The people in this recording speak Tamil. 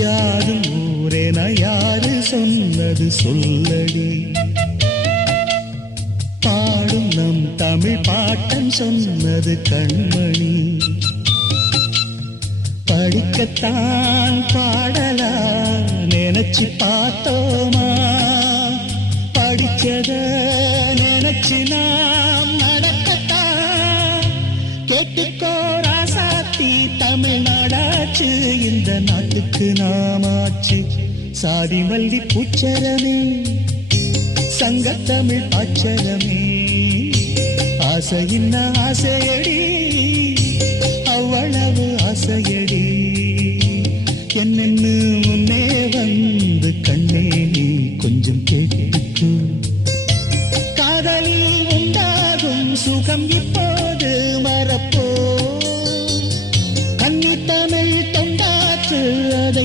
யாரும் ஊரேன யாரு சொன்னது சொல்லடி, பாடும் நம் தமிழ் பாட்டன் சொன்னது கண்மணி. படிக்கத்தான் பாடலா நினைச்சு பார்த்தோமா, படிச்சத நினைச்சு நாம் நடக்கத்தான். கேட்டுக்கோ ராசாத்தி தமிழ்நாடாச்சு, இந்த நாட்டுக்கு நாமாச்சு. சாதி மல்லி பூச்சரமே சங்கத்தமிழ் அச்சரமே, ஆசையின்ன ஆசையடி அவ்வளவு ஆசையடி. என்னென்னு முன்னே வந்து கண்ணே